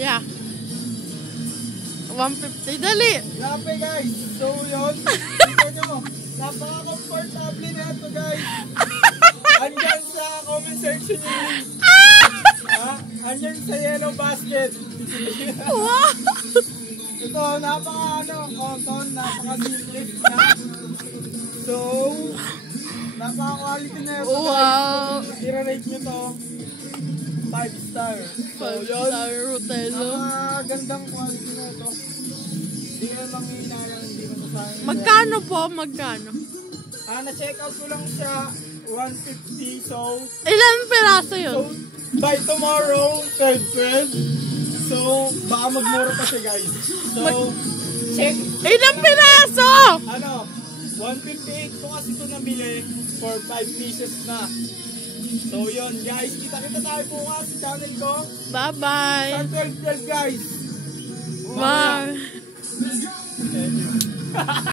Yeah. 150. Dali. Grabe guys. So yun. Dito nyo. Napaka-comfortable na ito guys. Andyan sa comment section yung link. Andyan sa yellow basket. Wow. Ito, cotton, napaka-simple na. So, napaka-quality na ito. Wow. I-rate nyo to 5 star. So, 5 yun. star hotel. Napaka-gandang quality na ito. Hindi ko lang hinalang, hindi ko masayang. Magkano po? Magkano? Na-check out ko lang siya 150. So, Ilan piraso yun? so by tomorrow, 12. So, baka magmura pa siya guys. So, check. Ilang piraso? 158 ko kasi ito nabili for 5 pieces na. So, yun guys. Kita-kita tayo bukas sa channel ko. Bye-bye. Sa 12 guys. Bye. Thank you.